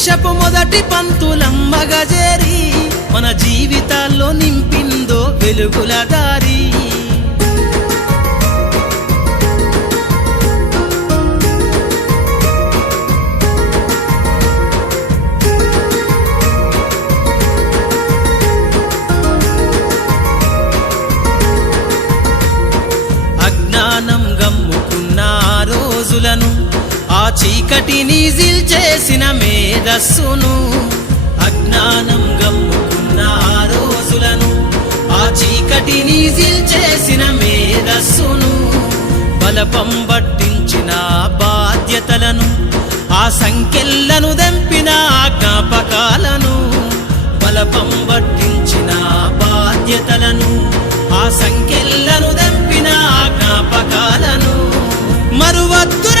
వర్షపు మొదటి పంతులమ్మగా చేరి మన జీవితాల్లో నింపిందో వెలుగుల దారి. చీకటిని చేసిన మేధస్సును అజ్ఞానం గమ్ముకున్న ఆ రోజులను ఆ చీకటిని చేసిన మేధస్సును బలపం పట్టించిన బాధ్యతలను ఆ సంఖ్యలను దంపిన జ్ఞాపకాలను బలపం పట్టించిన బాధ్యతలను ఆ సంఖ్యలను దంపిన జ్ఞాపకాలను మరువద్దుర